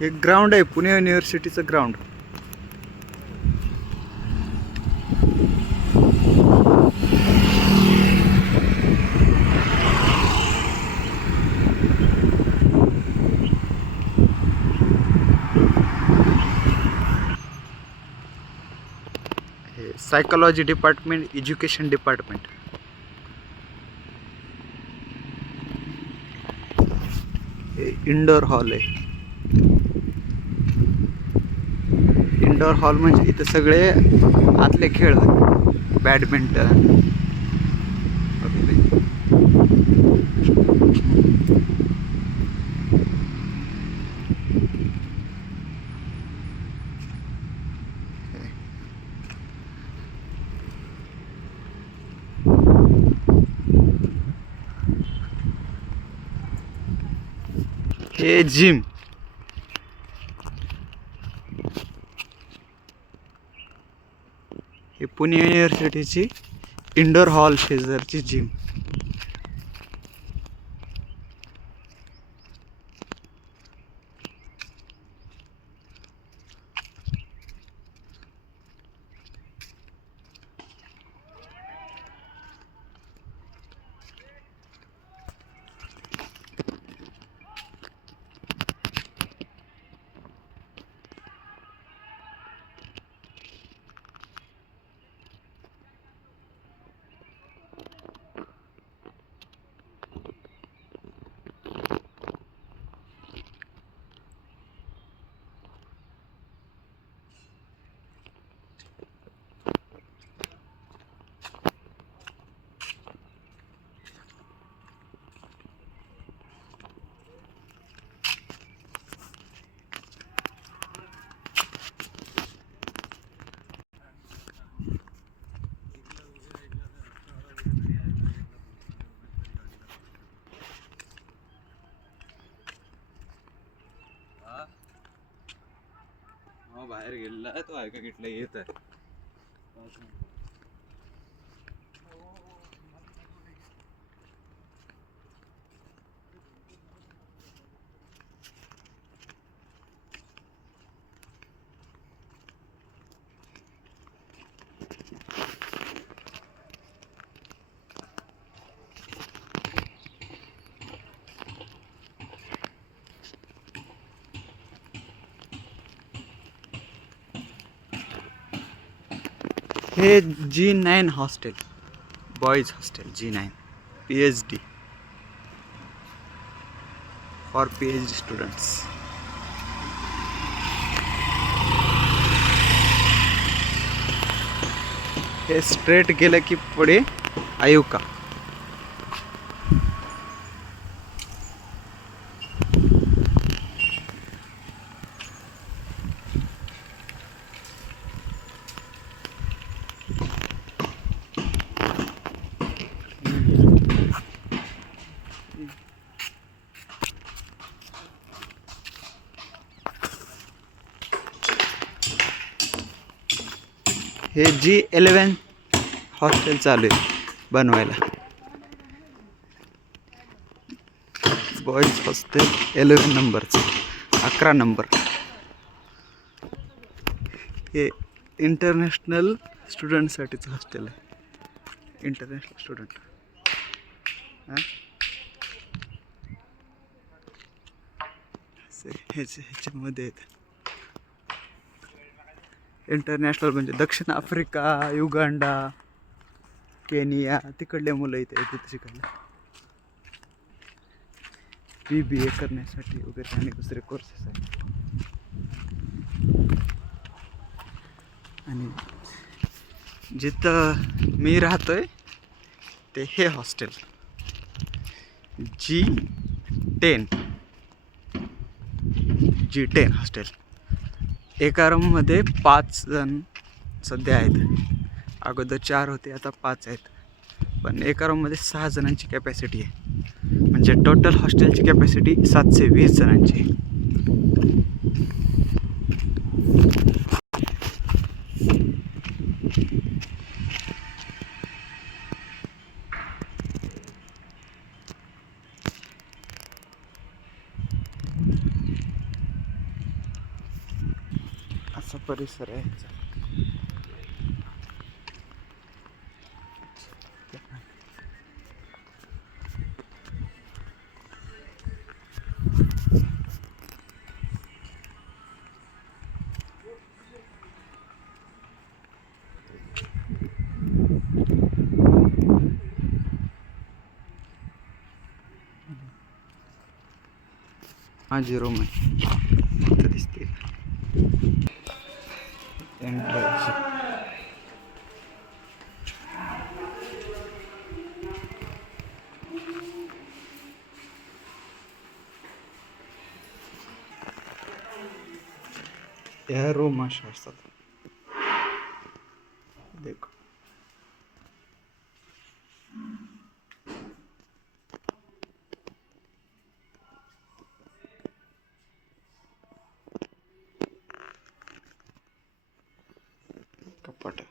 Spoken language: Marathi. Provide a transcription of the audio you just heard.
हे ग्राउंड आहे पुणे युनिव्हर्सिटीचं ग्राउंड हे सायकोलॉजी डिपार्टमेंट एज्युकेशन डिपार्टमेंट हे इंडोर हॉल आहे. इनडोअर हॉल म्हणजे इथं सगळे आतले खेळ बॅडमिंटन हे जिम. हे पुणे युनिव्हर्सिटीची इंडोर हॉल शेजारची जिम बाहेर गेलेला तो ऐका किटला येत आहे हे G nine hostel boys hostel G nine P H D for P H D students. हे स्ट्रेट गेलं की पुढे आयुका. हे जी एलेवन हॉस्टेल चालू आहे बनवायला. बॉईज हॉस्टेल एलेवन नंबरचं अकरा नंबर हे इंटरनॅशनल स्टुडंटसाठीचं हॉस्टेल आहे. इंटरनॅशनल स्टुडंट हां? ह्याच्या ह्याच्यामध्ये आहेत. इंटरनॅशनल म्हणजे दक्षिण आफ्रिका युगांडा केनिया तिकडले मुलं इथे येतात शिकायला. बी बी ए करण्यासाठी वगैरे आणि दुसरे कोर्सेस आहेत. आणि जिथं मी राहतोय ते हे hostel. G ten G ten hostel. एका रूममध्ये पाच जण सध्या आहेत. अगोदर चार होते आता पाच आहेत. पण एका रूममध्ये सहा जणांची कॅपॅसिटी आहे. म्हणजे टोटल हॉस्टेलची कॅपॅसिटी सातशे वीस जणांची आहे. असा परिसर आहे ह्याचा. माझी रूम आहे इथं दिसते Emlakçı. Eğer o maşa işte. Dekor. പോട്ടെ